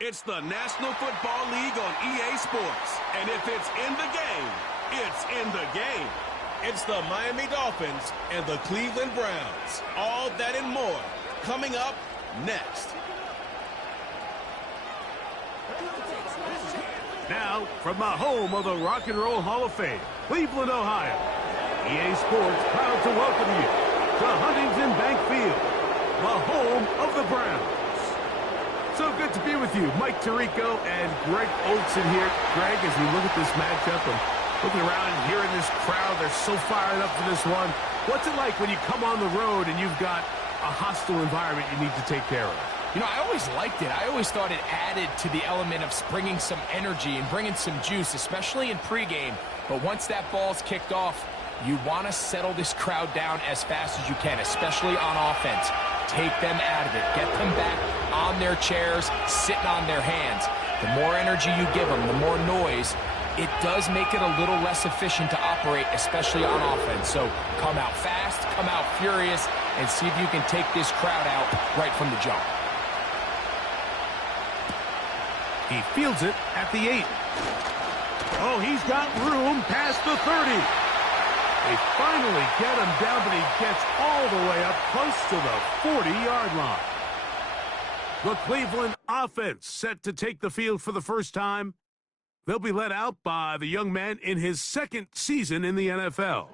It's the National Football League on EA Sports. And if it's in the game, it's in the game. It's the Miami Dolphins and the Cleveland Browns. All that and more coming up next. Now, from the home of the Rock and Roll Hall of Fame, Cleveland, Ohio, EA Sports proud to welcome you to Huntington Bank Field, the home of the Browns. So good to be with you, Mike Tirico and Greg Olson here. Greg, as we look at this matchup, I'm looking around and hearing this crowd. They're so fired up for this one. What's it like when you come on the road and you've got a hostile environment you need to take care of? You know, I always liked it. I always thought it added to the element of bringing some energy and bringing some juice, especially in pregame. But once that ball's kicked off, you want to settle this crowd down as fast as you can, especially on offense. Take them out of it. Get them back on their chairs, sitting on their hands. The more energy you give them, the more noise, it does make it a little less efficient to operate, especially on offense. So come out fast, come out furious, and see if you can take this crowd out right from the jump. He fields it at the 8. Oh, he's got room past the 30. They finally get him down, but he gets all the way up close to the 40-yard line. The Cleveland offense set to take the field for the first time. They'll be led out by the young man in his second season in the NFL.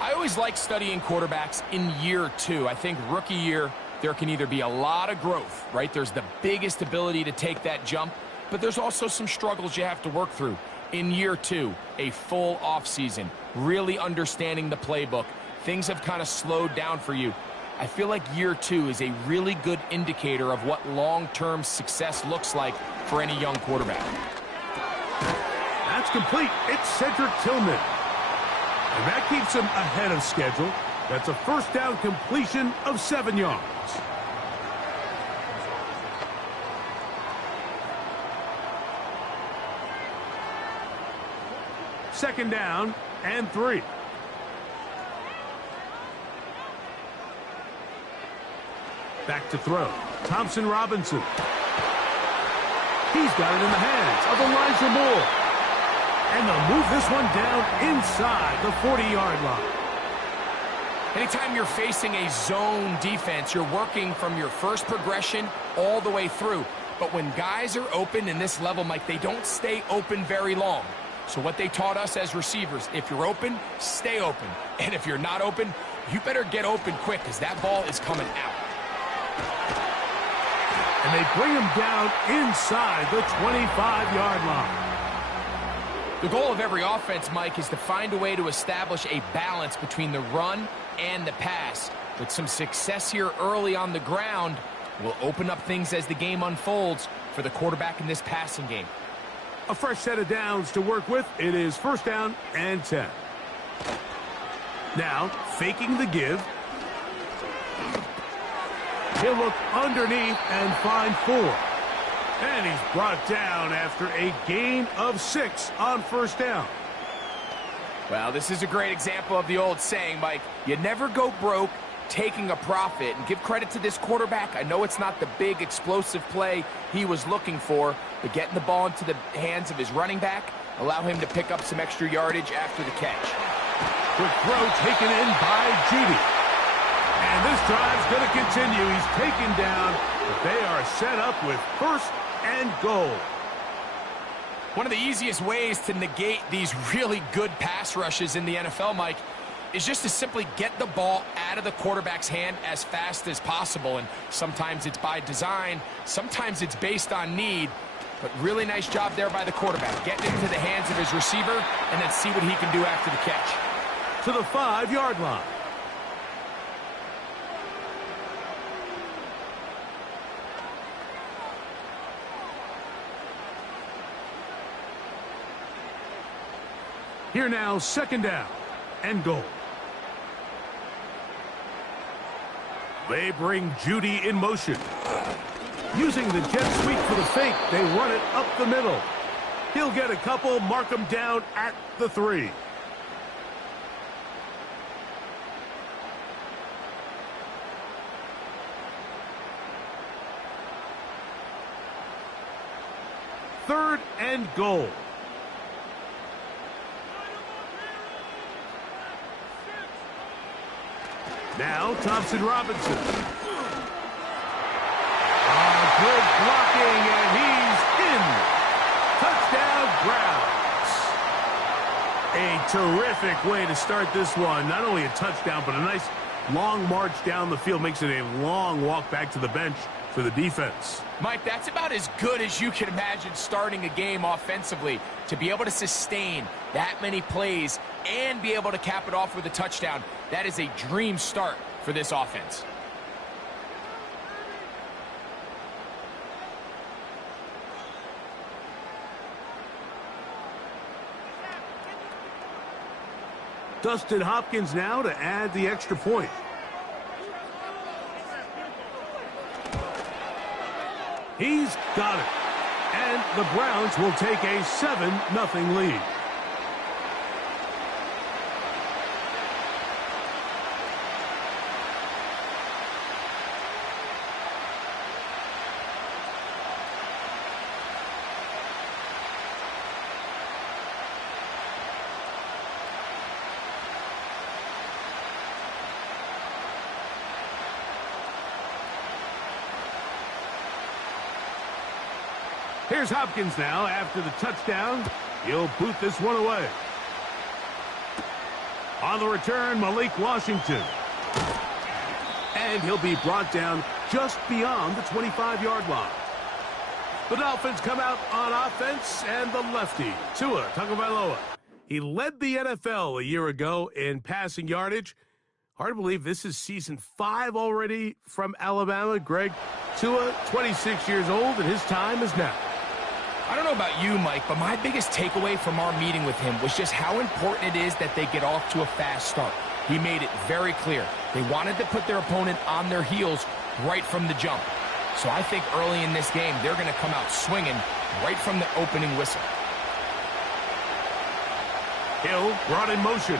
I always like studying quarterbacks in year 2. I think rookie year, there can either be a lot of growth, right? There's the biggest ability to take that jump, but there's also some struggles you have to work through. In year 2, a full offseason, really understanding the playbook. Things have kind of slowed down for you. I feel like year 2 is a really good indicator of what long-term success looks like for any young quarterback. That's complete. It's Cedric Tillman. And that keeps him ahead of schedule. That's a first down completion of 7 yards. Second down and 3. Back to throw. Thompson Robinson. He's got it in the hands of Elijah Moore. And they'll move this one down inside the 40-yard line. Anytime you're facing a zone defense, you're working from your first progression all the way through. But when guys are open in this level, Mike, they don't stay open very long. So what they taught us as receivers, if you're open, stay open. And if you're not open, you better get open quick because that ball is coming out. And they bring him down inside the 25-yard line. The goal of every offense, Mike, is to find a way to establish a balance between the run and the pass. But some success here early on the ground will open up things as the game unfolds for the quarterback in this passing game. A fresh set of downs to work with. It is first down and 10. Now, faking the give. He'll look underneath and find 4. And he's brought down after a gain of 6 on first down. Well, this is a great example of the old saying, Mike. You never go broke taking a profit. And give credit to this quarterback. I know it's not the big explosive play he was looking for, but getting the ball into the hands of his running back, allow him to pick up some extra yardage after the catch. Quick throw taken in by Judy. And this drive's going to continue. He's taken down, but they are set up with first and goal. One of the easiest ways to negate these really good pass rushes in the NFL, Mike, is just to simply get the ball out of the quarterback's hand as fast as possible. And sometimes it's by design, sometimes it's based on need, but really nice job there by the quarterback, getting into the hands of his receiver and then see what he can do after the catch. To the 5-yard line. Here now, second down and goal. They bring Judy in motion. Using the jet sweep for the fake, they run it up the middle. He'll get a couple, mark him down at the 3. 3rd and goal. Now Thompson-Robinson. Good blocking, and he's in. Touchdown, Browns. A terrific way to start this one. Not only a touchdown, but a nice long march down the field. Makes it a long walk back to the bench for the defense. Mike, that's about as good as you can imagine starting a game offensively. To be able to sustain that many plays and be able to cap it off with a touchdown, that is a dream start for this offense. Dustin Hopkins now to add the extra point. He's got it. And the Browns will take a 7-0 lead. Here's Hopkins now after the touchdown. He'll boot this one away. On the return, Malik Washington. And he'll be brought down just beyond the 25-yard line. The Dolphins come out on offense, and the lefty, Tua Tagovailoa. He led the NFL a year ago in passing yardage. Hard to believe this is season 5 already from Alabama. Greg, Tua, 26 years old, and his time is now. I don't know about you, Mike, but my biggest takeaway from our meeting with him was just how important it is that they get off to a fast start. He made it very clear. They wanted to put their opponent on their heels right from the jump. So I think early in this game, they're going to come out swinging right from the opening whistle. Hill brought in motion.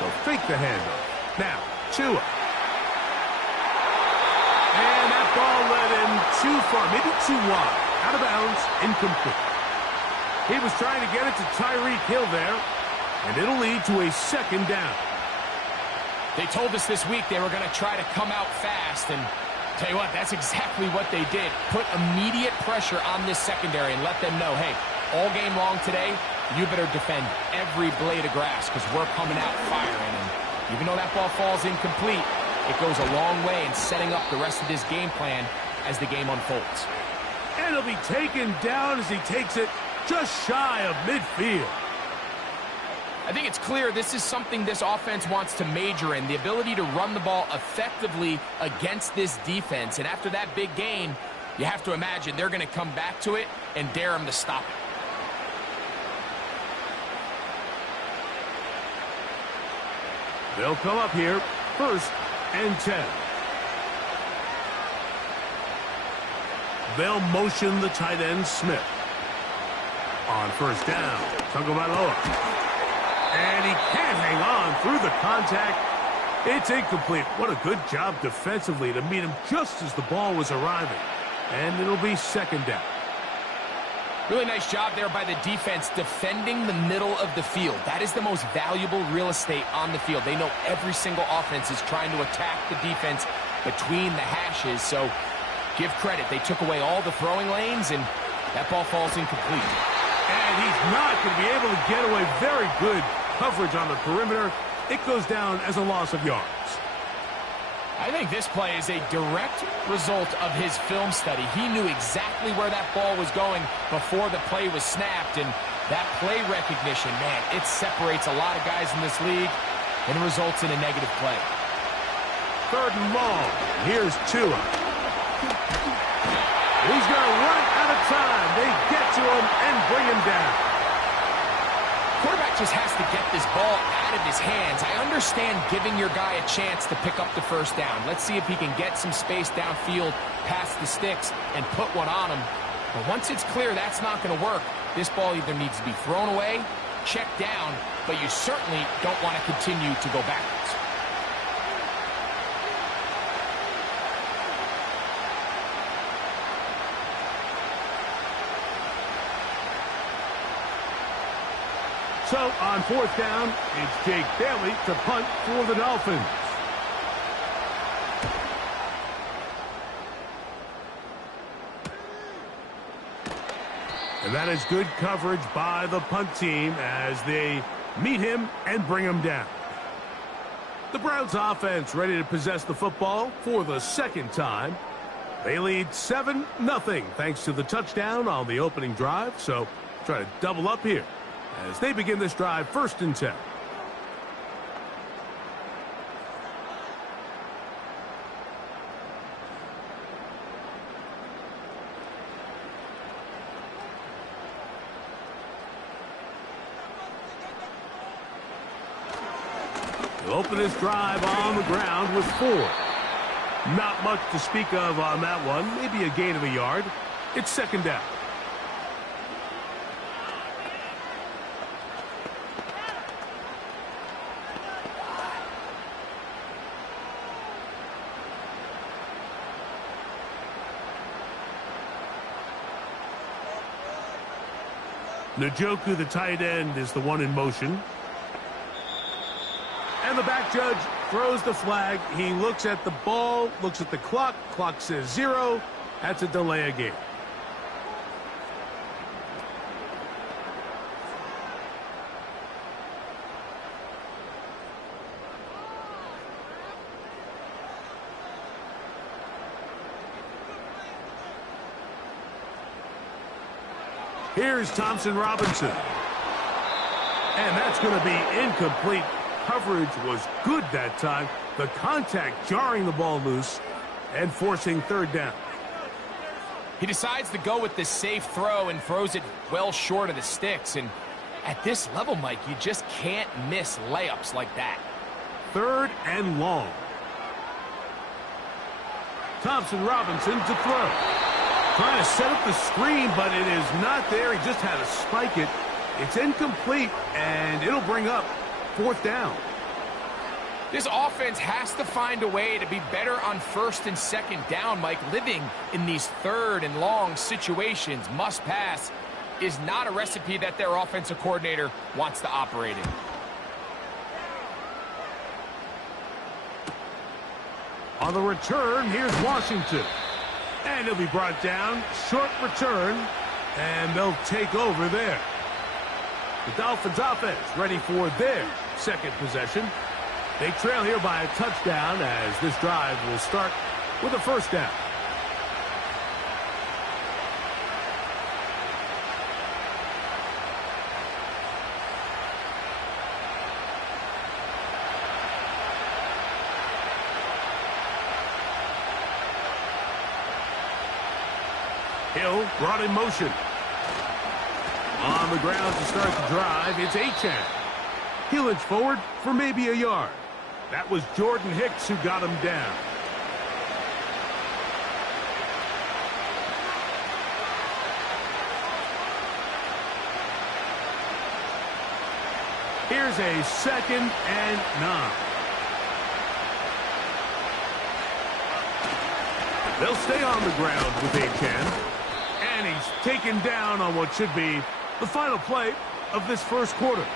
They'll fake the handoff. Now, Tua. And that ball led him too far, maybe too wide. Out of bounds, incomplete. He was trying to get it to Tyreek Hill there, and it'll lead to a 2nd down. They told us this week they were going to try to come out fast, and tell you what, that's exactly what they did. Put immediate pressure on this secondary and let them know, hey, all game long today, you better defend every blade of grass because we're coming out firing. And even though that ball falls incomplete, it goes a long way in setting up the rest of this game plan as the game unfolds. And he'll be taken down as he takes it just shy of midfield. I think it's clear this is something this offense wants to major in, the ability to run the ball effectively against this defense. And after that big gain, you have to imagine they're going to come back to it and dare them to stop it. They'll come up here, 1st and 10. They'll motion the tight end, Smith. On 1st down, Tagovailoa. And he can't hang on through the contact. It's incomplete. What a good job defensively to meet him just as the ball was arriving. And it'll be 2nd down. Really nice job there by the defense defending the middle of the field. That is the most valuable real estate on the field. They know every single offense is trying to attack the defense between the hashes. So give credit. They took away all the throwing lanes, and that ball falls incomplete. And he's not going to be able to get away. Very good coverage on the perimeter. It goes down as a loss of yards. I think this play is a direct result of his film study. He knew exactly where that ball was going before the play was snapped, and that play recognition, man, it separates a lot of guys in this league, and it results in a negative play. 3rd and long. Here's Tua. He's going to run out of time. They get to him and bring him down. Quarterback just has to get this ball out of his hands. I understand giving your guy a chance to pick up the 1st down. Let's see if he can get some space downfield past the sticks and put one on him. But once it's clear that's not going to work, this ball either needs to be thrown away, checked down, but you certainly don't want to continue to go backwards. So on fourth down, it's Jake Bailey to punt for the Dolphins. And that is good coverage by the punt team as they meet him and bring him down. The Browns offense ready to possess the football for the second time. They lead 7-0 thanks to the touchdown on the opening drive. So try to double up here as they begin this drive 1st and 10. They'll open this drive on the ground with 4. Not much to speak of on that one. Maybe a gain of a yard. It's 2nd down. Njoku, the tight end, is the one in motion. And the back judge throws the flag. He looks at the ball, looks at the clock. Clock says 0. That's a delay of game. Here's Thompson Robinson. And that's going to be incomplete. Coverage was good that time. The contact jarring the ball loose and forcing 3rd down. He decides to go with the safe throw and throws it well short of the sticks. And at this level, Mike, you just can't miss layups like that. 3rd and long. Thompson Robinson to throw. Trying to set up the screen, but it is not there. He just had to spike it. It's incomplete, and it'll bring up 4th down. This offense has to find a way to be better on 1st and 2nd down, Mike. Living in these 3rd and long situations, must pass, is not a recipe that their offensive coordinator wants to operate in. On the return, here's Washington. And he'll be brought down. Short return. And they'll take over there. The Dolphins offense ready for their 2nd possession. They trail here by a touchdown as this drive will start with a 1st down. Hill brought in motion. On the ground to start the drive, it's Achane. He'll inch forward for maybe a yard. That was Jordan Hicks who got him down. Here's a 2nd and 9. They'll stay on the ground with Achane. And he's taken down on what should be the final play of this 1st quarter.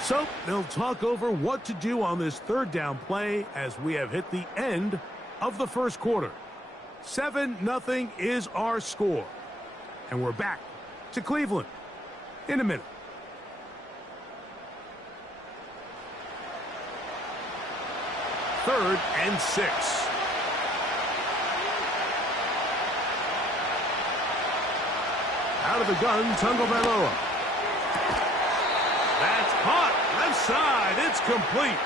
So they'll talk over what to do on this 3rd down play as we have hit the end of the 1st quarter. 7-0 is our score. And we're back to Cleveland in a minute. Third and 6. Out of the gun, Tagovailoa. That's caught. Left side. It's complete.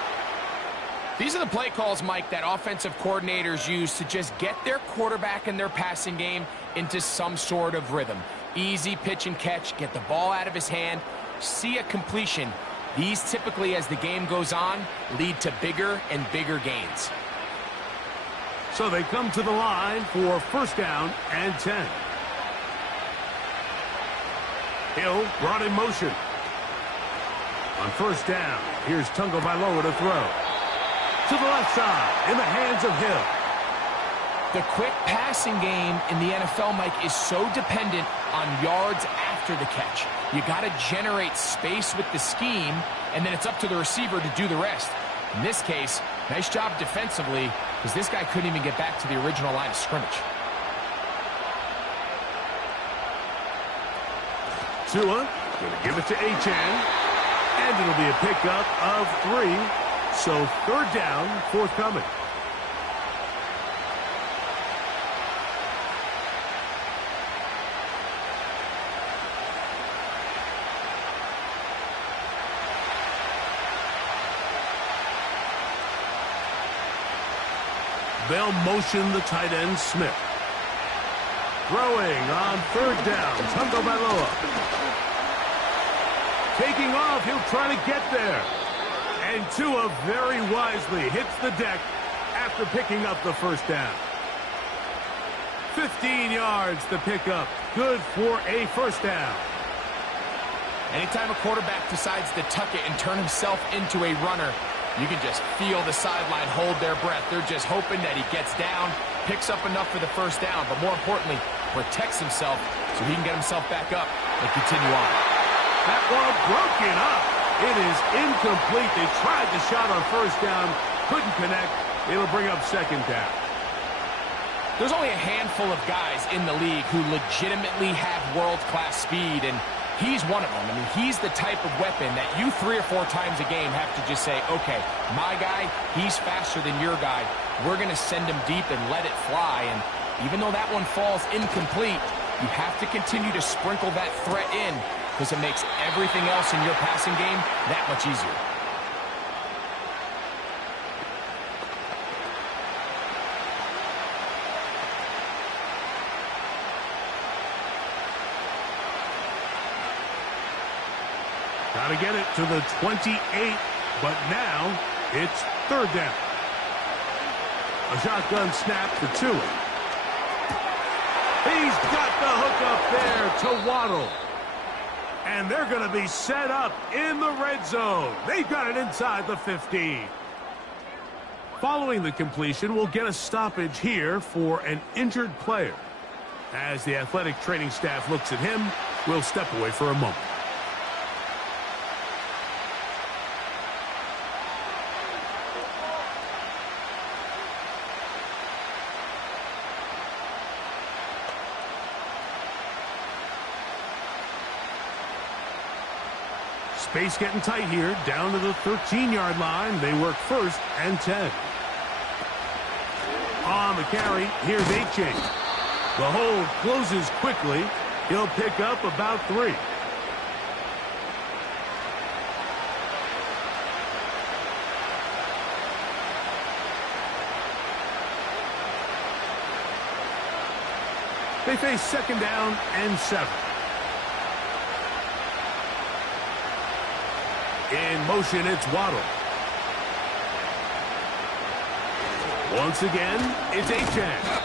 These are the play calls, Mike, that offensive coordinators use to just get their quarterback and their passing game into some sort of rhythm. Easy pitch and catch, get the ball out of his hand, see a completion. These typically, as the game goes on, lead to bigger and bigger gains. So they come to the line for 1st down and 10. Hill brought in motion. On 1st down, here's Tagovailoa to throw. To the left side, in the hands of Hill. The quick passing game in the NFL, Mike, is so dependent on yards after the catch. You got to generate space with the scheme, and then it's up to the receiver to do the rest. In this case, nice job defensively, because this guy couldn't even get back to the original line of scrimmage. Tua going to give it to Achane, and it'll be a pickup of 3. So 3rd down, forthcoming. They'll motion the tight end, Smith. Throwing on 3rd down, Tagovailoa. Taking off, he'll try to get there. And Tua very wisely hits the deck after picking up the 1st down. 15 yards to pick up. Good for a 1st down. Anytime a quarterback decides to tuck it and turn himself into a runner, you can just feel the sideline hold their breath. They're just hoping that he gets down, picks up enough for the 1st down, but more importantly, protects himself so he can get himself back up and continue on. That one broken up. It is incomplete. They tried the shot on 1st down, couldn't connect. It'll bring up 2nd down. There's only a handful of guys in the league who legitimately have world-class speed, and he's one of them. I mean, he's the type of weapon that you 3 or 4 times a game have to just say, okay, my guy, he's faster than your guy. We're going to send him deep and let it fly. And even though that one falls incomplete, you have to continue to sprinkle that threat in because it makes everything else in your passing game that much easier. Got to get it to the 28, but now it's 3rd down. A shotgun snap to Tua. He's got the hook up there to Waddle. And they're going to be set up in the red zone. They've got it inside the 15. Following the completion, we'll get a stoppage here for an injured player. As the athletic training staff looks at him, we'll step away for a moment. Space getting tight here, down to the 13-yard line. They work 1st and 10. On the carry, here's Achane. The hold closes quickly. He'll pick up about 3. They face 2nd down and 7. In motion, it's Waddle. Once again, it's Achane.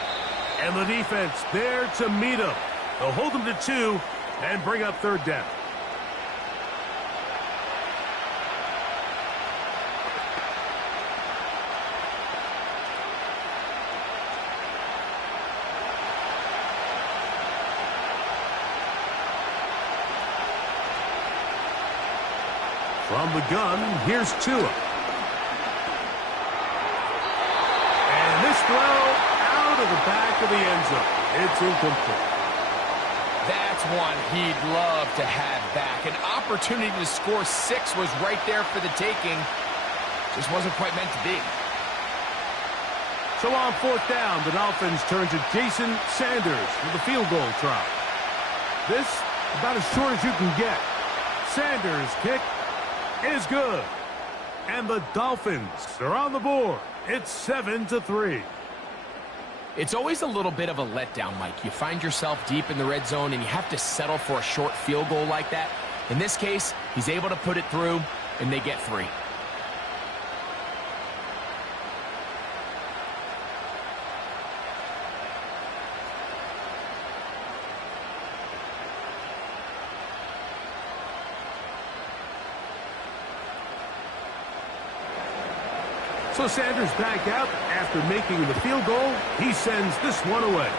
And the defense there to meet him. They'll hold him to 2 and bring up 3rd down. From the gun, here's Tua. And this throw out of the back of the end zone. It's incomplete. That's one he'd love to have back. An opportunity to score 6 was right there for the taking. Just wasn't quite meant to be. So on 4th down, the Dolphins turn to Jason Sanders for the field goal try. This about as short as you can get. Sanders' kick is good. And the Dolphins are on the board. It's 7-3. It's always a little bit of a letdown, Mike. You find yourself deep in the red zone and you have to settle for a short field goal like that. In this case, he's able to put it through and they get 3. So Sanders back out after making the field goal. He sends this one away.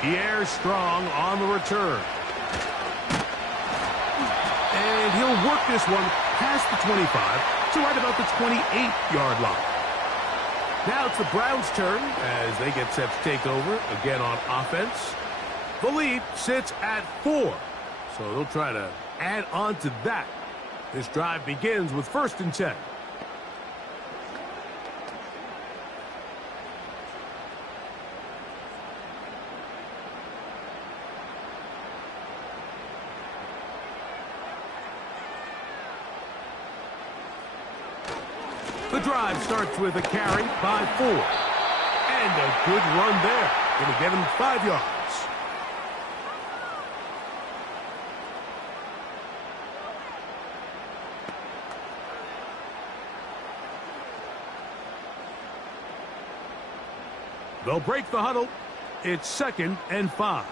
Pierre Strong on the return. And he'll work this one past the 25 to right about the 28-yard line. Now it's the Browns' turn as they get set to take over again on offense. The lead sits at 4, so they'll try to add on to that. This drive begins with 1st and 10. The drive starts with a carry by 4. And a good run there. Going to get him 5 yards. They'll break the huddle. It's 2nd and 5.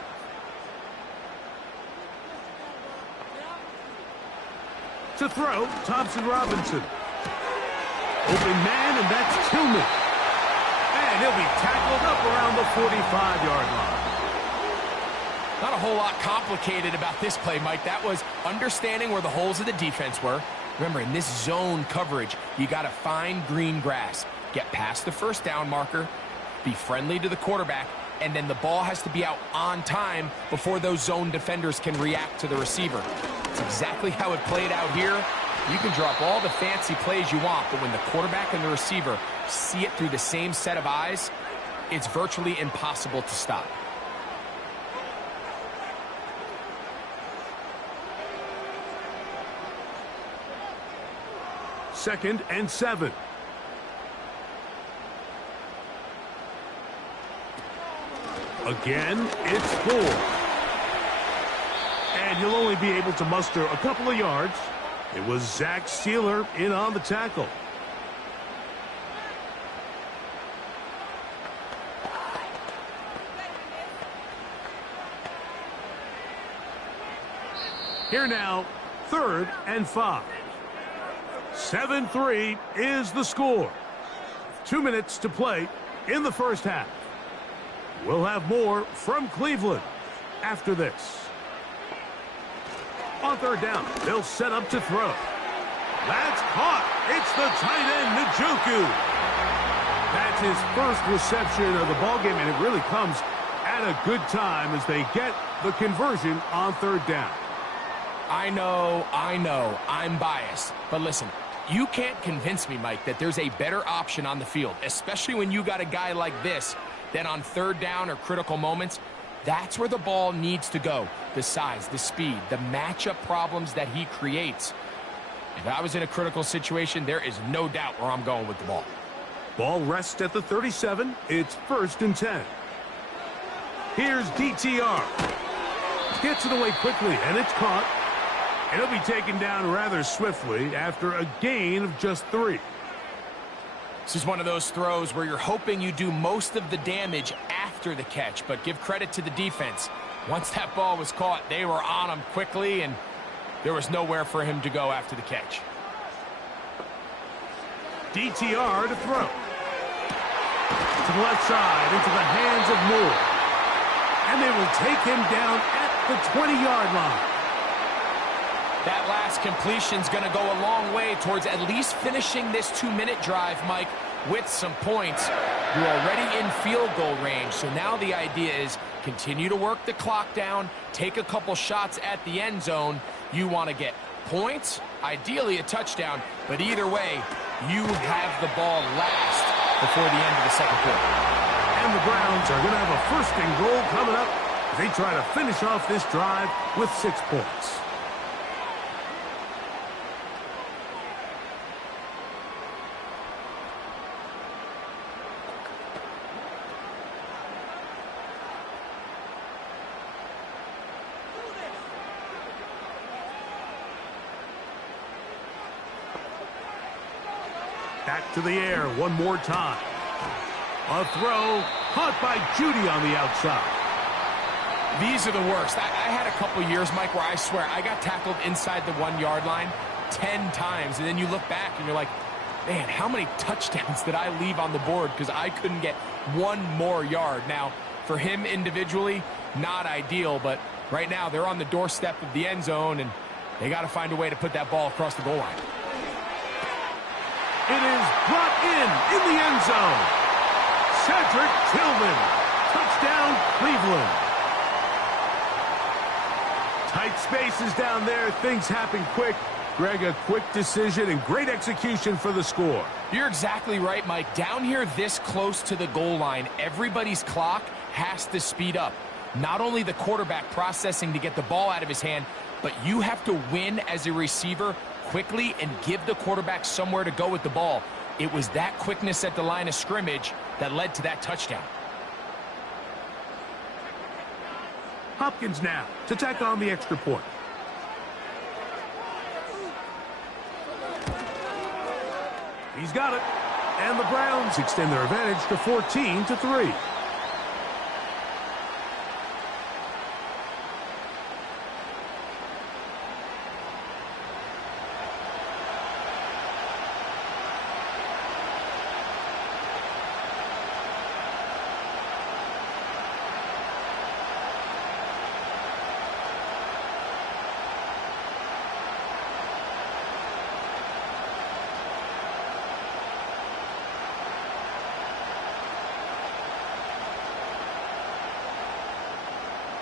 To throw, Thompson Robinson. Open man, and that's Tillman. And he'll be tackled up around the 45-yard line. Not a whole lot complicated about this play, Mike. That was understanding where the holes of the defense were. Remember, in this zone coverage, you got to find green grass. Get past the 1st down marker, be friendly to the quarterback, and then the ball has to be out on time before those zone defenders can react to the receiver. It's exactly how it played out here. You can drop all the fancy plays you want, but when the quarterback and the receiver see it through the same set of eyes, it's virtually impossible to stop. Second and 7. Again, it's 4. And he'll only be able to muster a couple of yards. It was Zach Steeler in on the tackle. Here now, 3rd and 5. 7-3 is the score. 2 minutes to play in the 1st half. We'll have more from Cleveland after this. On 3rd down, they'll set up to throw. That's caught. It's the tight end, Njoku. That's his 1st reception of the ballgame, and it really comes at a good time as they get the conversion on 3rd down. I know, I'm biased. But listen, you can't convince me, Mike, that there's a better option on the field, especially when you got a guy like this, that on 3rd down or critical moments, that's where the ball needs to go. The size, the speed, the matchup problems that he creates. If I was in a critical situation, there is no doubt where I'm going with the ball. Ball rests at the 37. It's 1st and 10. Here's DTR. Gets it away quickly, and it's caught. And he'll be taken down rather swiftly after a gain of just 3. This is one of those throws where you're hoping you do most of the damage after the catch, but give credit to the defense. Once that ball was caught, they were on him quickly, and there was nowhere for him to go after the catch. DTR to throw. To the left side, into the hands of Moore. And they will take him down at the 20-yard line. That last completion's going to go a long way towards at least finishing this 2-minute drive, Mike, with some points. You're already in field goal range, so now the idea is continue to work the clock down, take a couple shots at the end zone. You want to get points, ideally a touchdown, but either way, you have the ball last before the end of the 2nd quarter. And the Browns are going to have a 1st and goal coming up as they try to finish off this drive with 6 points. Back to the air one more time. A throw caught by Judy on the outside. These are the worst. I had a couple years, Mike, where I swear I got tackled inside the 1-yard line 10 times. And then you look back and you're like, Man, how many touchdowns did I leave on the board because I couldn't get one more yard? Now, for him individually, not ideal, but right now they're on the doorstep of the end zone, and they got to find a way to put that ball across the goal line. It is brought in the end zone. Cedric Tillman. Touchdown, Cleveland. Tight spaces down there. Things happen quick. Greg, a quick decision and great execution for the score. You're exactly right, Mike. Down here this close to the goal line, everybody's clock has to speed up. Not only the quarterback processing to get the ball out of his hand, but you have to win as a receiver quickly and give the quarterback somewhere to go with the ball. It was that quickness at the line of scrimmage that led to that touchdown. Hopkins now to tack on the extra point. He's got it. And the Browns extend their advantage to 14-3.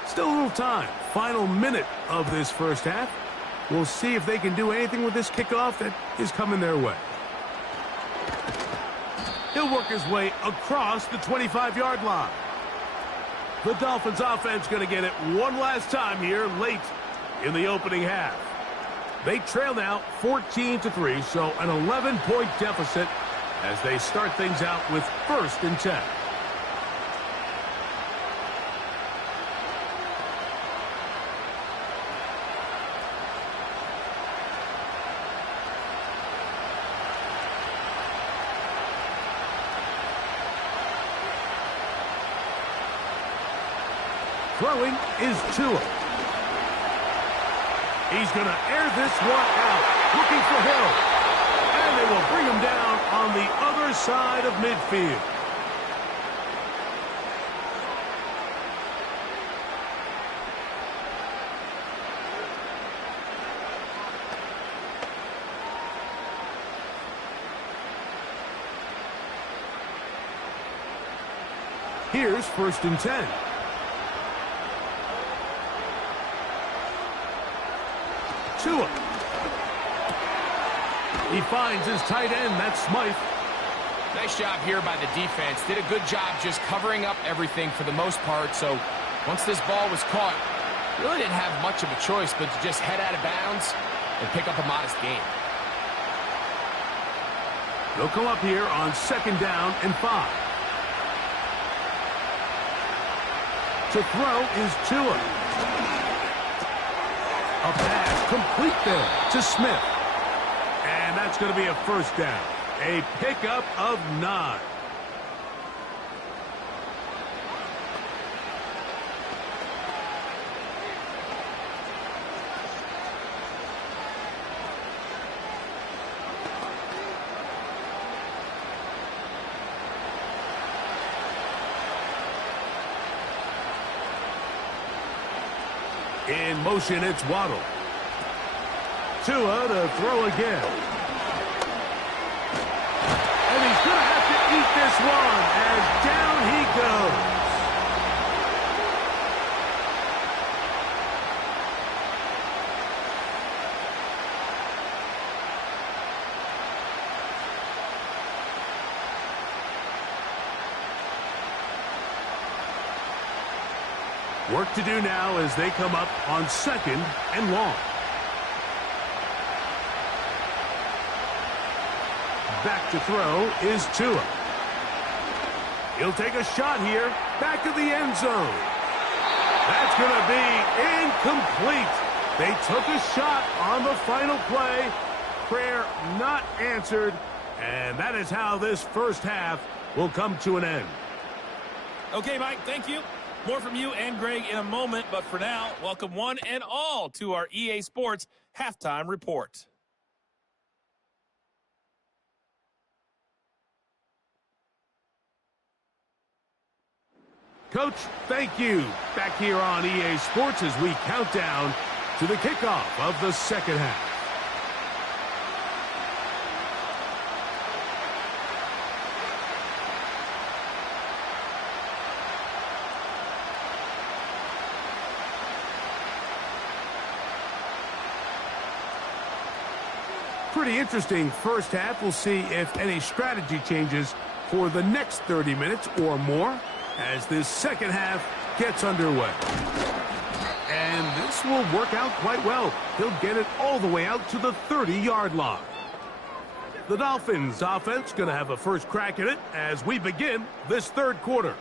Still a little time. Final minute of this first half. We'll see if they can do anything with this kickoff that is coming their way. He'll work his way across the 25-yard line. The Dolphins offense going to get it one last time here late in the opening half. They trail now 14-3, so an 11-point deficit as they start things out with 1st and 10. Throwing is Tua. He's going to air this one out, looking for Hill. And they will bring him down on the other side of midfield. Here's 1st and 10. Tua. He finds his tight end. That's Smythe. Nice job here by the defense. Did a good job just covering up everything for the most part. So once this ball was caught, really didn't have much of a choice but to just head out of bounds and pick up a modest gain. They'll come up here on 2nd down and 5. To throw is Tua. A pass complete there to Smith. And that's going to be a 1st down. A pickup of 9. In motion, it's Waddle. Tua to throw again. And he's going to have to eat this one as down he goes. Work to do now as they come up on 2nd and long. Back to throw is Tua. He'll take a shot here. Back of the end zone. That's going to be incomplete. They took a shot on the final play. Prayer not answered. And that is how this first half will come to an end. Okay, Mike, thank you. More from you and Greg in a moment, but for now, welcome one and all to our EA Sports Halftime Report. Coach, thank you. Back here on EA Sports as we count down to the kickoff of the second half. Pretty interesting first half. We'll see if any strategy changes for the next 30 minutes or more as this second half gets underway. And this will work out quite well. He'll get it all the way out to the 30-yard line. The Dolphins offense going to have a first crack at it as we begin this third quarter.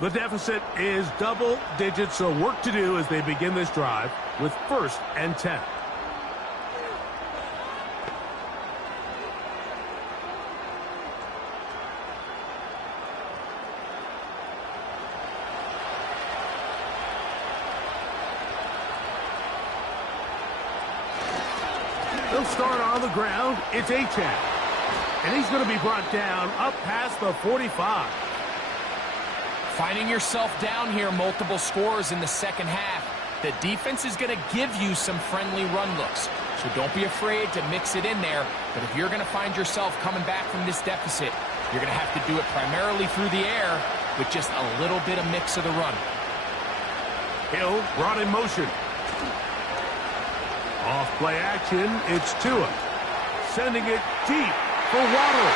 The deficit is double digits, so work to do as they begin this drive with 1st and 10. They'll start on the ground. It's Achane. And he's going to be brought down up past the 45. Finding yourself down here, multiple scores in the second half. The defense is going to give you some friendly run looks. So don't be afraid to mix it in there. But if you're going to find yourself coming back from this deficit, you're going to have to do it primarily through the air with just a little bit of mix of the run. Hill brought in motion. Off play action, it's Tua. Sending it deep for Waddle.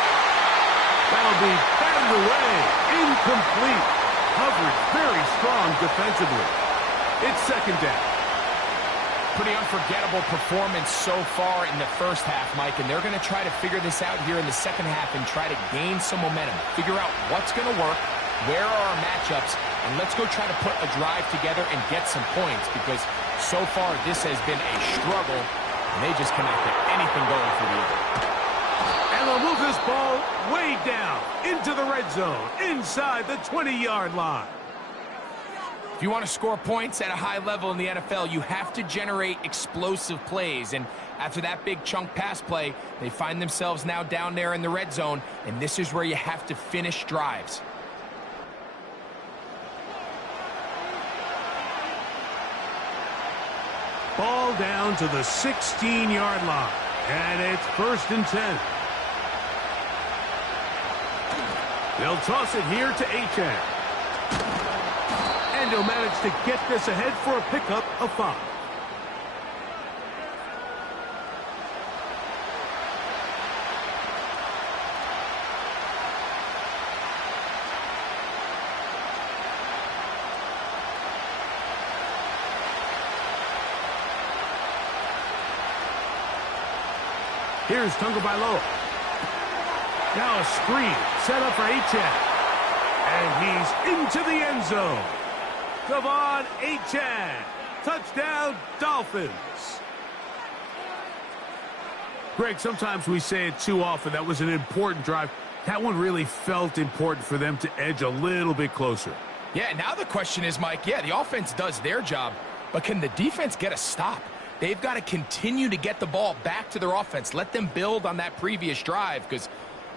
That'll be batted away. Incomplete. Coverage very strong defensively. It's second down. Pretty unforgettable performance so far in the first half, Mike, and they're going to try to figure this out here in the second half and try to gain some momentum. Figure out what's going to work, where are our matchups, and let's go try to put a drive together and get some points because so far this has been a struggle, and they just cannot get anything going for the other. And they'll move this ball way down into the red zone, inside the 20-yard line. If you want to score points at a high level in the NFL, you have to generate explosive plays. And after that big chunk pass play, they find themselves now down there in the red zone, and this is where you have to finish drives. Ball down to the 16-yard line. And it's 1st and 10. They'll toss it here to Achane. And he'll manage to get this ahead for a pickup of 5. Here's Tagovailoa. Now a screen set up for Achane. And he's into the end zone. Devon Achane. Touchdown, Dolphins. Greg, sometimes we say it too often. That was an important drive. That one really felt important for them to edge a little bit closer. Yeah, now the question is, Mike, yeah, the offense does their job, but can the defense get a stop? They've got to continue to get the ball back to their offense. Let them build on that previous drive because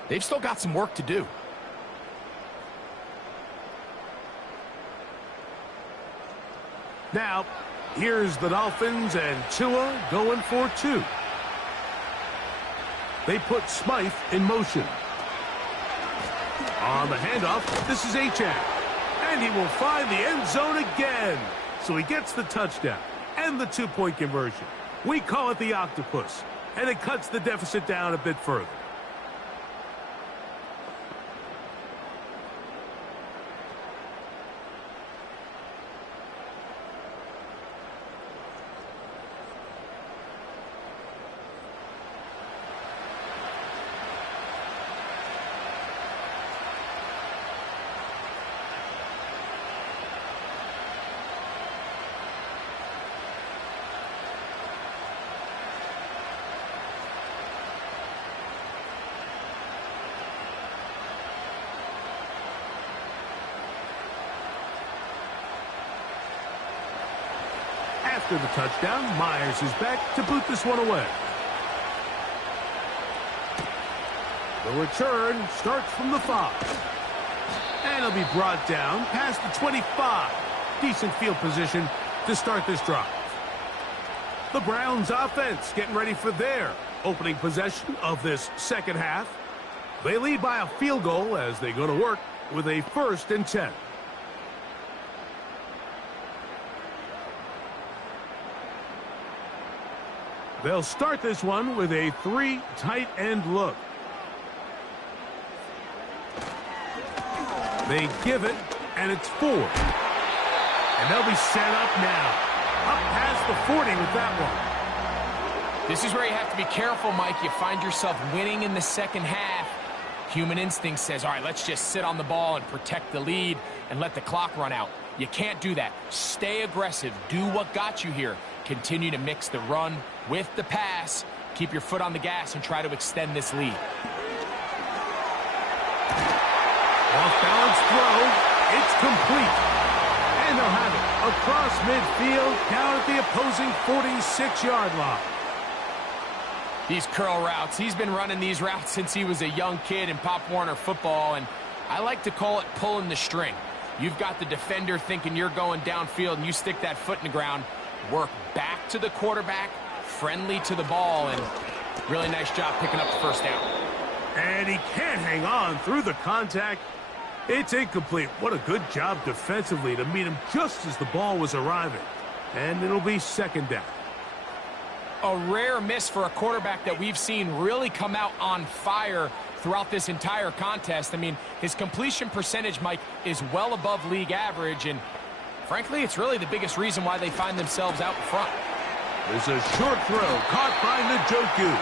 they've still got some work to do. Now, here's the Dolphins and Tua going for 2. They put Smythe in motion. On the handoff, this is Achane. And he will find the end zone again. So he gets the touchdown and the 2-point conversion. We call it the octopus, and it cuts the deficit down a bit further. After the touchdown, Myers is back to boot this one away. The return starts from the 5. And he'll be brought down past the 25. Decent field position to start this drive. The Browns offense getting ready for their opening possession of this second half. They lead by a field goal as they go to work with a 1st and 10. They'll start this one with a 3 tight end look. They give it, and it's 4. And they'll be set up now. Up past the 40 with that one. This is where you have to be careful, Mike. You find yourself winning in the second half. Human instinct says, all right, let's just sit on the ball and protect the lead and let the clock run out. You can't do that. Stay aggressive. Do what got you here. Continue to mix the run with the pass. Keep your foot on the gas and try to extend this lead. Off-balance throw. It's complete. And they'll have it across midfield down at the opposing 46-yard line. These curl routes, he's been running these routes since he was a young kid in Pop Warner football, and I like to call it pulling the string. You've got the defender thinking you're going downfield, and you stick that foot in the ground, work back to the quarterback, friendly to the ball, and really nice job picking up the first down. And he can't hang on through the contact. It's incomplete. What a good job defensively to meet him just as the ball was arriving. And it'll be 2nd down. A rare miss for a quarterback that we've seen really come out on fire throughout this entire contest. I mean, his completion percentage, Mike, is well above league average, and frankly, it's really the biggest reason why they find themselves out in front. There's a short throw caught by Njoku.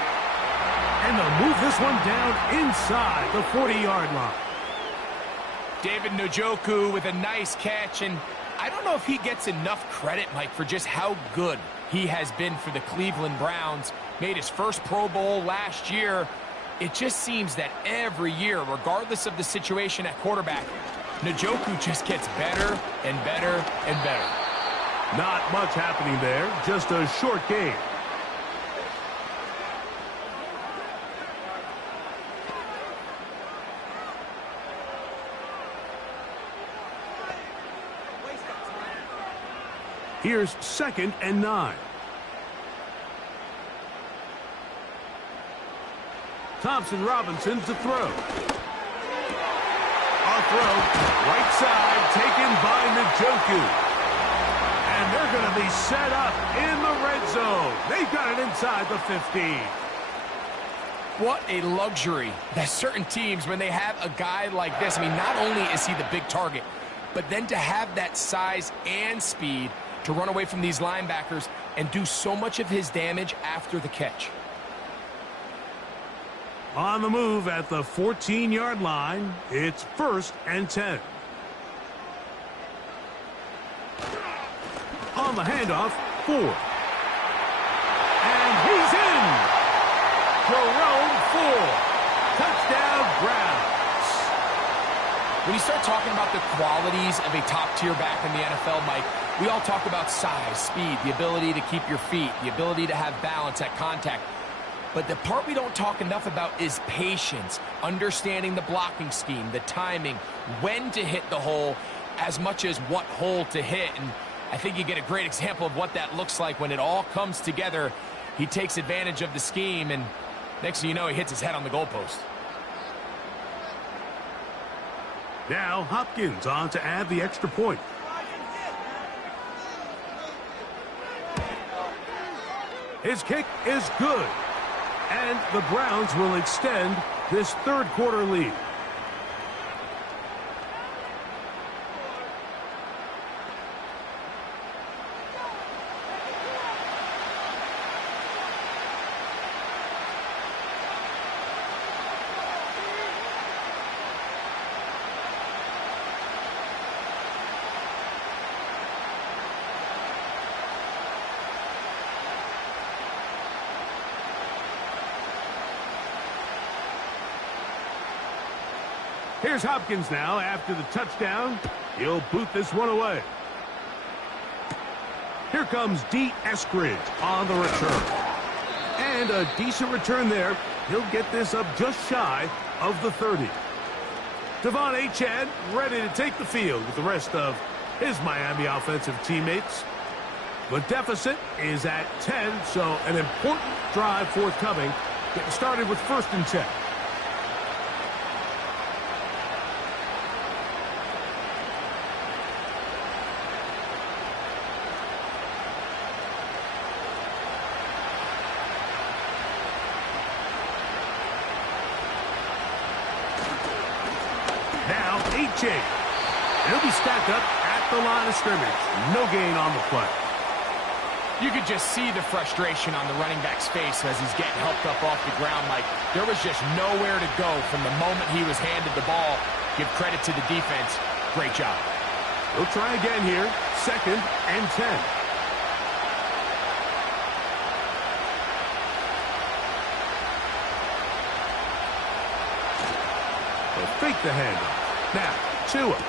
And they'll move this one down inside the 40-yard line. David Njoku with a nice catch, and I don't know if he gets enough credit, Mike, for just how good he has been for the Cleveland Browns. Made his first Pro Bowl last year. It just seems that every year, regardless of the situation at quarterback, Njoku just gets better and better and better. Not much happening there, just a short game. Here's 2nd and 9. Thompson Robinson to throw. A throw, right side, taken by Njoku. And they're going to be set up in the red zone. They've got it inside the 15. What a luxury that certain teams, when they have a guy like this, I mean, not only is he the big target, but then to have that size and speed to run away from these linebackers and do so much of his damage after the catch. On the move at the 14-yard line, it's 1st and 10. On the handoff, 4. And he's in! Jerome Ford. Touchdown, Browns. When you start talking about the qualities of a top-tier back in the NFL, Mike, we all talk about size, speed, the ability to keep your feet, the ability to have balance at contact. But the part we don't talk enough about is patience, understanding the blocking scheme, the timing, when to hit the hole, as much as what hole to hit. And I think you get a great example of what that looks like when it all comes together. He takes advantage of the scheme, and next thing you know, he hits his head on the goalpost. Now Hopkins on to add the extra point. His kick is good. And the Browns will extend this 3rd quarter lead. Here's Hopkins now after the touchdown. He'll boot this one away. Here comes D. Eskridge on the return. And a decent return there. He'll get this up just shy of the 30. Devon Achane ready to take the field with the rest of his Miami offensive teammates. The deficit is at 10, so an important drive forthcoming. Getting started with 1st and 10. Now, Achane. He'll be stacked up at the line of scrimmage. No gain on the play. You could just see the frustration on the running back's face as he's getting helped up off the ground. Like there was just nowhere to go from the moment he was handed the ball. Give credit to the defense. Great job. We'll try again here. 2nd and 10. They'll fake the handoff. Now, Tua.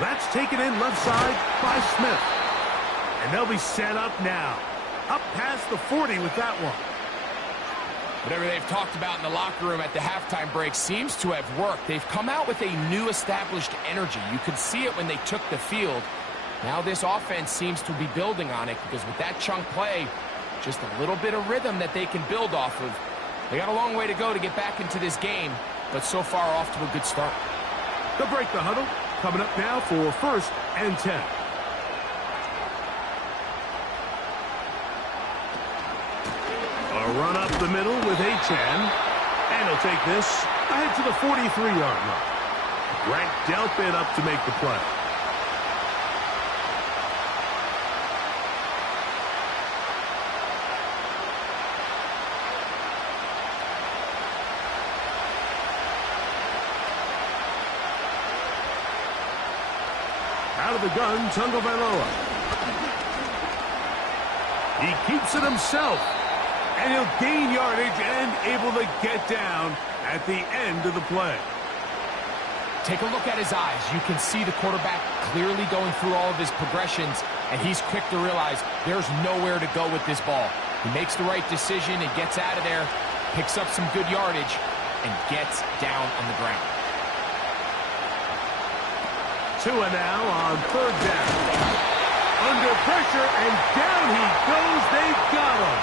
That's taken in left side by Smith. And they'll be set up now. Up past the 40 with that one. Whatever they've talked about in the locker room at the halftime break seems to have worked. They've come out with a new established energy. You could see it when they took the field. Now this offense seems to be building on it because with that chunk play, just a little bit of rhythm that they can build off of. They got a long way to go to get back into this game, but so far off to a good start. They'll break the huddle. Coming up now for 1st and 10. A run up the middle with Achane. And he'll take this ahead to the 43-yard line. Grant Delpit up to make the play. Out of the gun, Tagovailoa. He keeps it himself. And he'll gain yardage and able to get down at the end of the play. Take a look at his eyes. You can see the quarterback clearly going through all of his progressions, and he's quick to realize there's nowhere to go with this ball. He makes the right decision and gets out of there, picks up some good yardage, and gets down on the ground. Tua now on 3rd down. Under pressure, and down he goes. They got him.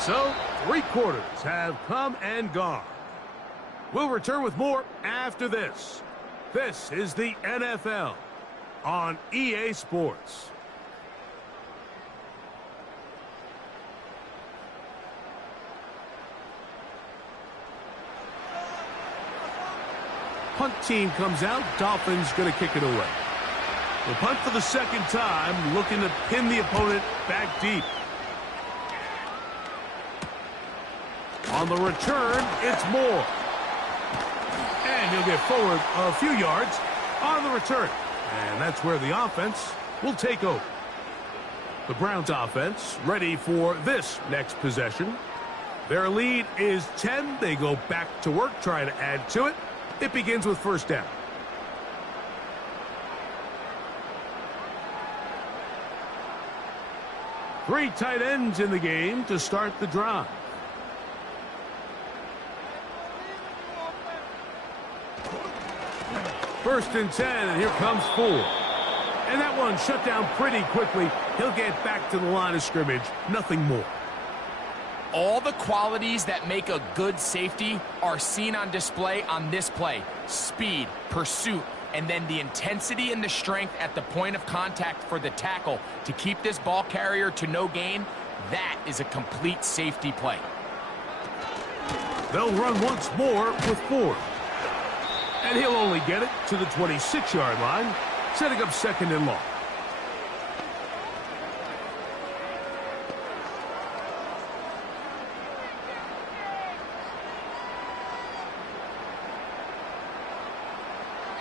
So, 3 quarters have come and gone. We'll return with more after this. This is the NFL on EA Sports. Punt team comes out. Dolphins going to kick it away. The punt for the 2nd time, looking to pin the opponent back deep. On the return, it's Moore. And he'll get forward a few yards on the return. And that's where the offense will take over. The Browns offense ready for this next possession. Their lead is 10. They go back to work, trying to add to it. It begins with 1st down. Three tight ends in the game to start the drive. First and 10, and here comes 4. And that one shut down pretty quickly. He'll get back to the line of scrimmage. Nothing more. All the qualities that make a good safety are seen on display on this play. Speed, pursuit, and then the intensity and the strength at the point of contact for the tackle to keep this ball carrier to no gain. That is a complete safety play. They'll run once more with 4. And he'll only get it to the 26-yard line, setting up 2nd and long.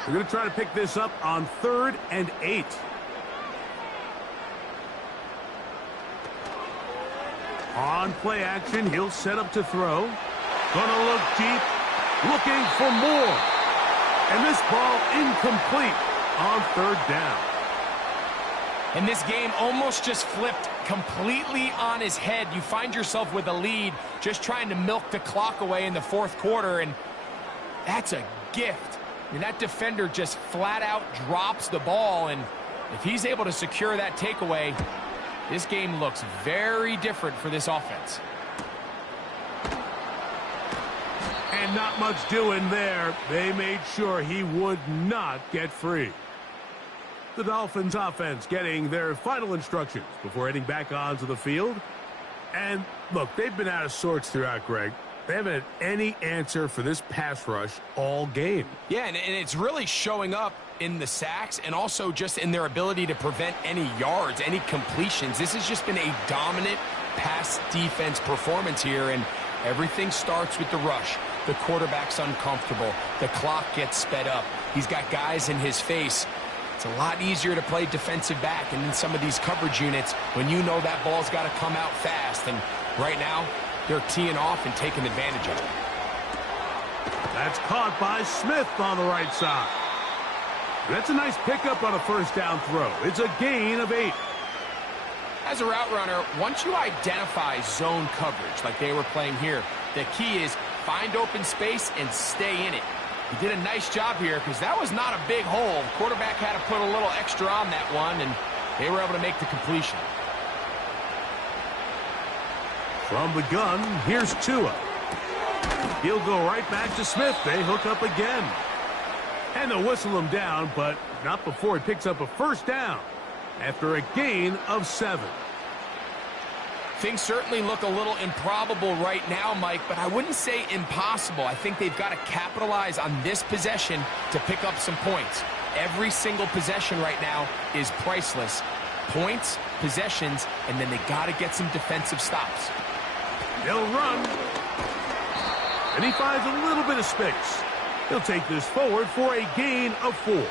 We're going to try to pick this up on 3rd and 8. On play action, he'll set up to throw. Gonna look deep, looking for more. And this ball incomplete on third down. And this game almost just flipped completely on his head. You find yourself with a lead, just trying to milk the clock away in the fourth quarter, and that's a gift. I mean, that defender just flat out drops the ball, and if he's able to secure that takeaway, this game looks very different for this offense. And not much doing there. They made sure he would not get free. The Dolphins offense getting their final instructions before heading back onto the field. And look, they've been out of sorts throughout, Greg. They haven't had any answer for this pass rush all game. Yeah, and it's really showing up in the sacks and also just in their ability to prevent any yards, any completions. This has just been a dominant pass defense performance here, and everything starts with the rush. The quarterback's uncomfortable. The clock gets sped up. He's got guys in his face. It's a lot easier to play defensive back and in some of these coverage units when you know that ball's got to come out fast. And right now, they're teeing off and taking advantage of it. That's caught by Smith on the right side. That's a nice pickup on a first down throw. It's a gain of 8. As a route runner, once you identify zone coverage like they were playing here, the key is find open space and stay in it. He did a nice job here because that was not a big hole. The quarterback had to put a little extra on that one, and they were able to make the completion. From the gun, here's Tua. He'll go right back to Smith. They hook up again. And they'll whistle him down, but not before he picks up a first down after a gain of 7. Things certainly look a little improbable right now, Mike, but I wouldn't say impossible. I think they've got to capitalize on this possession to pick up some points. Every single possession right now is priceless. Points, possessions, and then they got to get some defensive stops. He'll run. And he finds a little bit of space. He'll take this forward for a gain of 4.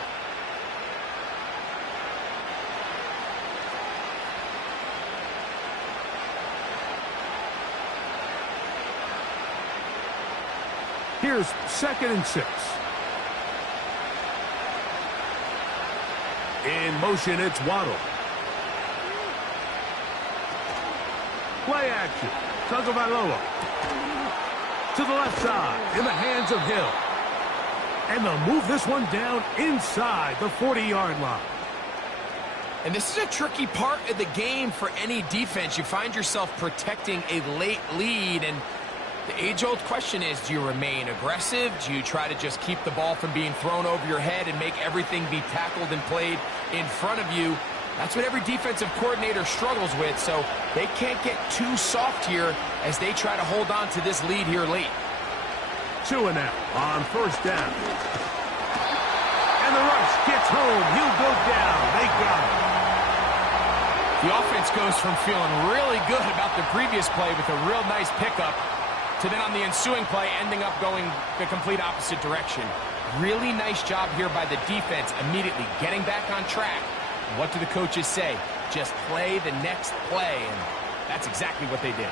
Here's 2nd and 6. In motion, it's Waddle. Play action. Tagovailoa. To the left side, in the hands of Hill. And they'll move this one down inside the 40-yard line. And this is a tricky part of the game for any defense. You find yourself protecting a late lead, and the age-old question is, do you remain aggressive? Do you try to just keep the ball from being thrown over your head and make everything be tackled and played in front of you? That's what every defensive coordinator struggles with, so they can't get too soft here as they try to hold on to this lead here late. Tua now on first down. And the rush gets home. He'll go down. They got him. The offense goes from feeling really good about the previous play with a real nice pickup to then on the ensuing play ending up going the complete opposite direction. Really nice job here by the defense immediately getting back on track. What do the coaches say? Just play the next play, and that's exactly what they did.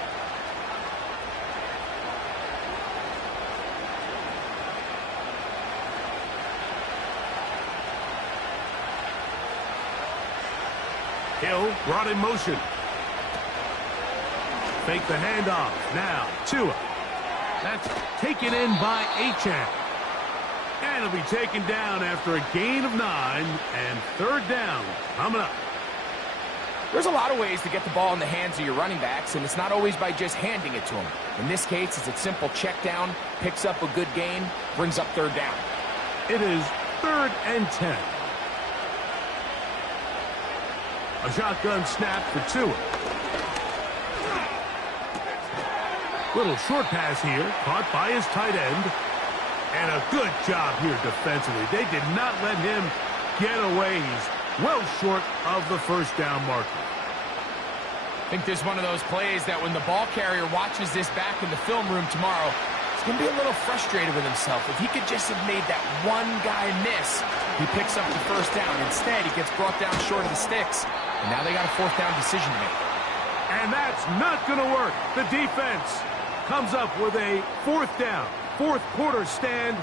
Hill brought in motion. Fake the handoff. Now, Tua. That's taken in by Achane. And it'll be taken down after a gain of 9 and 3rd down coming up. There's a lot of ways to get the ball in the hands of your running backs, and it's not always by just handing it to them. In this case, it's a simple check down, picks up a good gain, brings up 3rd down. It is 3rd and 10. A shotgun snap for Tua. Little short pass here, caught by his tight end. And a good job here defensively. They did not let him get away. He's well short of the first down marker. I think this is one of those plays that when the ball carrier watches this back in the film room tomorrow, he's going to be a little frustrated with himself. If he could just have made that one guy miss, he picks up the first down. Instead, he gets brought down short of the sticks. And now they got a 4th down decision to make. And that's not going to work. The defense comes up with a 4th down, 4th quarter stand,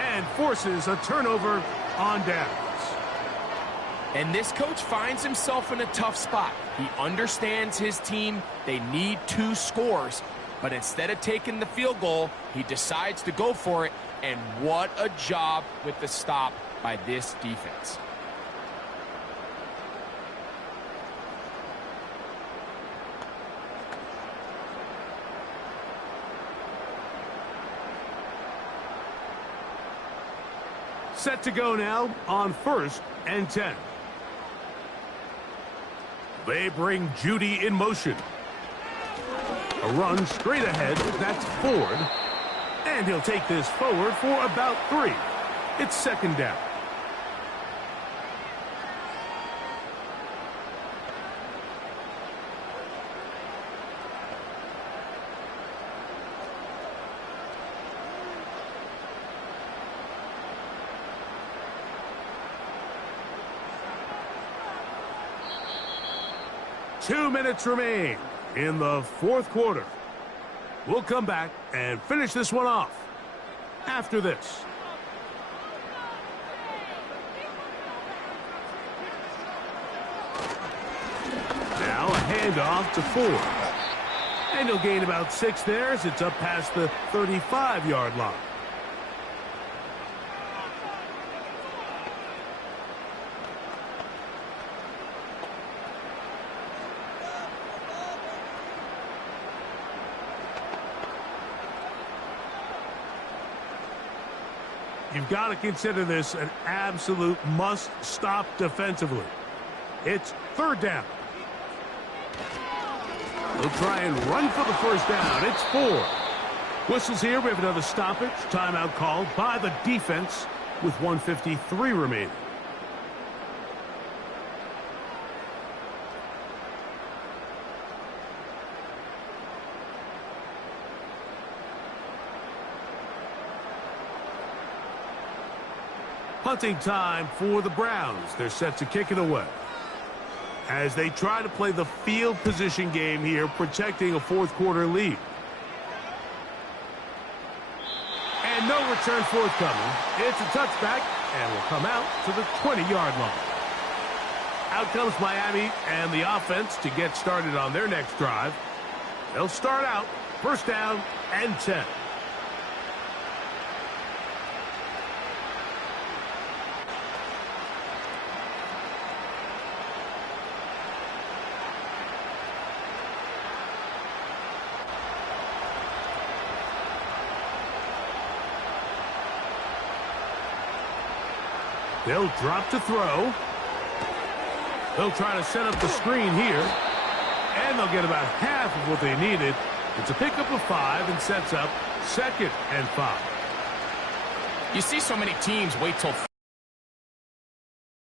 and forces a turnover on downs. And this coach finds himself in a tough spot. He understands his team. They need 2 scores. But instead of taking the field goal, he decides to go for it. And what a job with the stop by this defense. Set to go now on 1st and 10. They bring Judy in motion. A run straight ahead, that's Ford. And he'll take this forward for about 3. It's 2nd down. Two minutes remain in the 4th quarter. We'll come back and finish this one off after this. Now a handoff to Ford. And he'll gain about 6 there as it's up past the 35-yard line. You've got to consider this an absolute must-stop defensively. It's 3rd down. They'll try and run for the 1st down. It's 4. Whistles here. We have another stoppage. Timeout called by the defense with 1:53 remaining. Punting time for the Browns. They're set to kick it away as they try to play the field position game here, protecting a 4th quarter lead. And no return forthcoming. It's a touchback and will come out to the 20-yard line. Out comes Miami and the offense to get started on their next drive. They'll start out 1st down and 10. They'll drop to throw. They'll try to set up the screen here. And they'll get about half of what they needed. It's a pickup of 5 and sets up 2nd and 5. You see so many teams wait till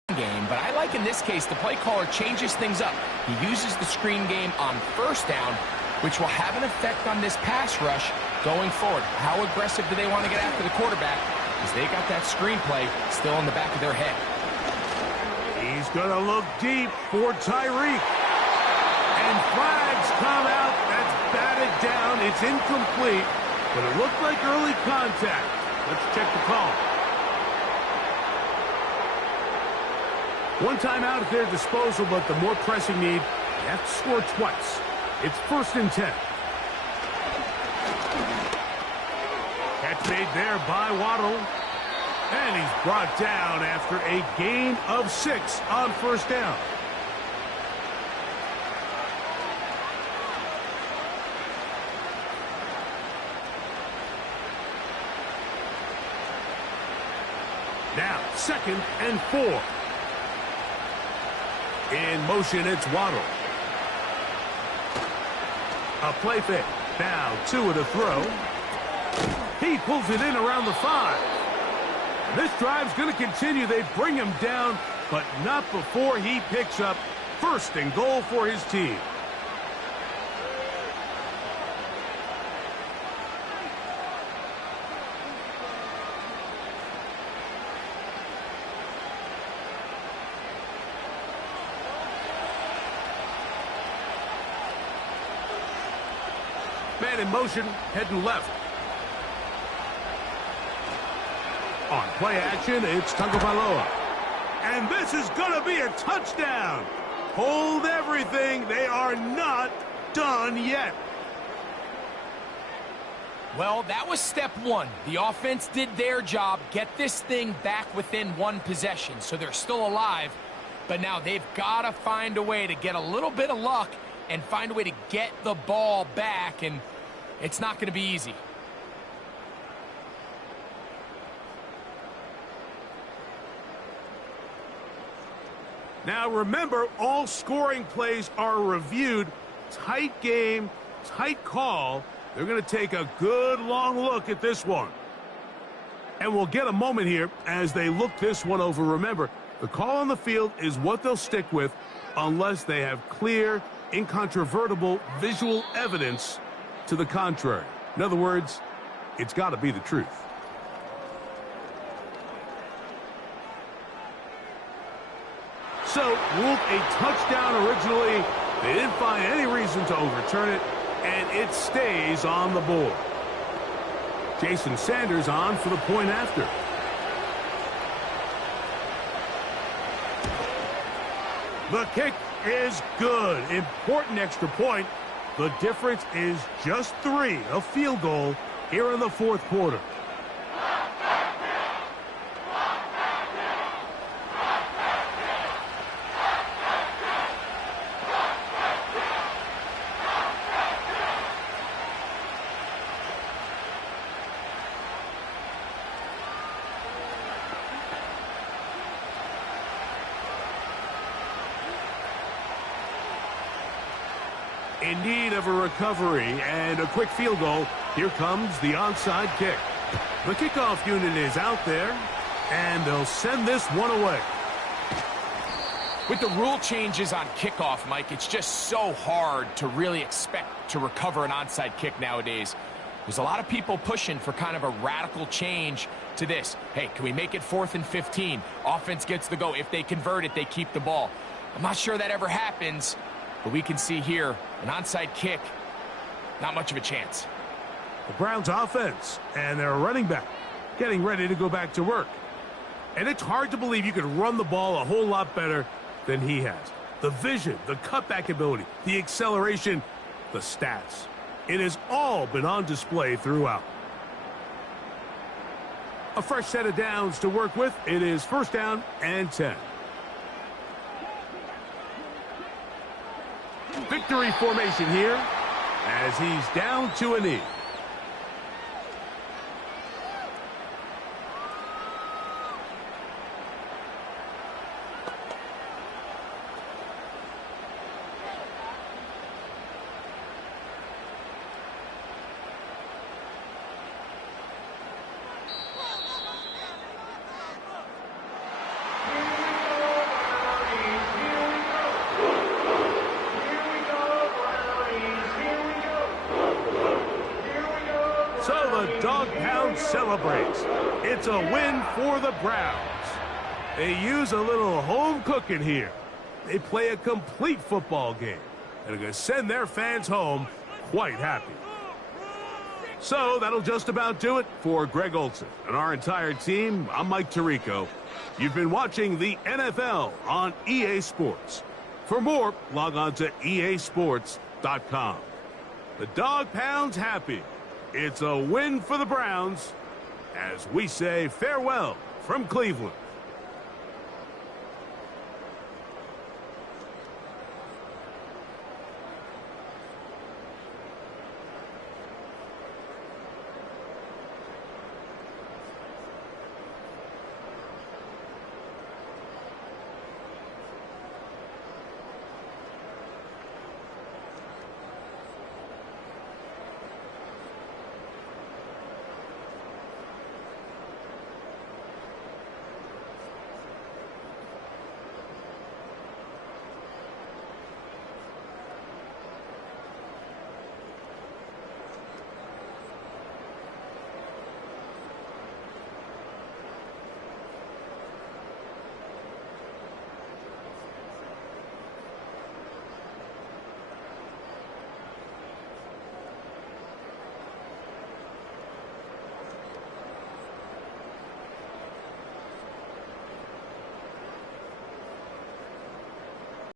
game, but I like in this case the play caller changes things up. He uses the screen game on 1st down, which will have an effect on this pass rush going forward. How aggressive do they want to get after the quarterback? Because they got that screenplay still in the back of their head. He's going to look deep for Tyreek. And flags come out. That's batted down. It's incomplete, but it looked like early contact. Let's check the call. One timeout at their disposal, but the more pressing need, they have to score twice. It's 1st and 10. Catch made there by Waddle. And he's brought down after a gain of 6 on 1st down. Now, 2nd and 4. In motion, it's Waddle. A play fake. Now, 2 at a throw. He pulls it in around the 5. This drive's going to continue. They bring him down, but not before he picks up 1st and goal for his team. Man in motion, heading left. On play action, it's Tagovailoa. And this is going to be a touchdown. Hold everything. They are not done yet. Well, that was step one. The offense did their job, get this thing back within one possession, so they're still alive. But now they've got to find a way to get a little bit of luck and find a way to get the ball back, and it's not going to be easy. Now remember, all scoring plays are reviewed. Tight game, tight call. They're going to take a good long look at this one. And we'll get a moment here as they look this one over. Remember, the call on the field is what they'll stick with unless they have clear, incontrovertible visual evidence to the contrary. In other words, it's got to be the truth. So, ruled a touchdown originally. They didn't find any reason to overturn it, and it stays on the board. Jason Sanders on for the point after. The kick is good. Important extra point. The difference is just 3, a field goal here in the fourth quarter. In need of a recovery and a quick field goal. Here comes the onside kick. The kickoff unit is out there, and they'll send this one away. With the rule changes on kickoff, Mike, it's just so hard to really expect to recover an onside kick nowadays. There's a lot of people pushing for kind of a radical change to this. Hey, can we make it 4th and 15? Offense gets the go. If they convert it, they keep the ball. I'm not sure that ever happens. But we can see here, an onside kick, not much of a chance. The Browns offense and their running back getting ready to go back to work. And it's hard to believe you could run the ball a whole lot better than he has. The vision, the cutback ability, the acceleration, the stats. It has all been on display throughout. A fresh set of downs to work with. It is 1st down and 10. Victory formation here as he's down to a knee. Dog Pound celebrates. It's a win for the Browns. They use a little home cooking here. They play a complete football game and are going to send their fans home quite happy. So that'll just about do it for Greg Olsen and our entire team. I'm Mike Tirico. You've been watching the NFL on EA Sports. For more, log on to easports.com. The Dog Pound's happy. It's a win for the Browns as we say farewell from Cleveland.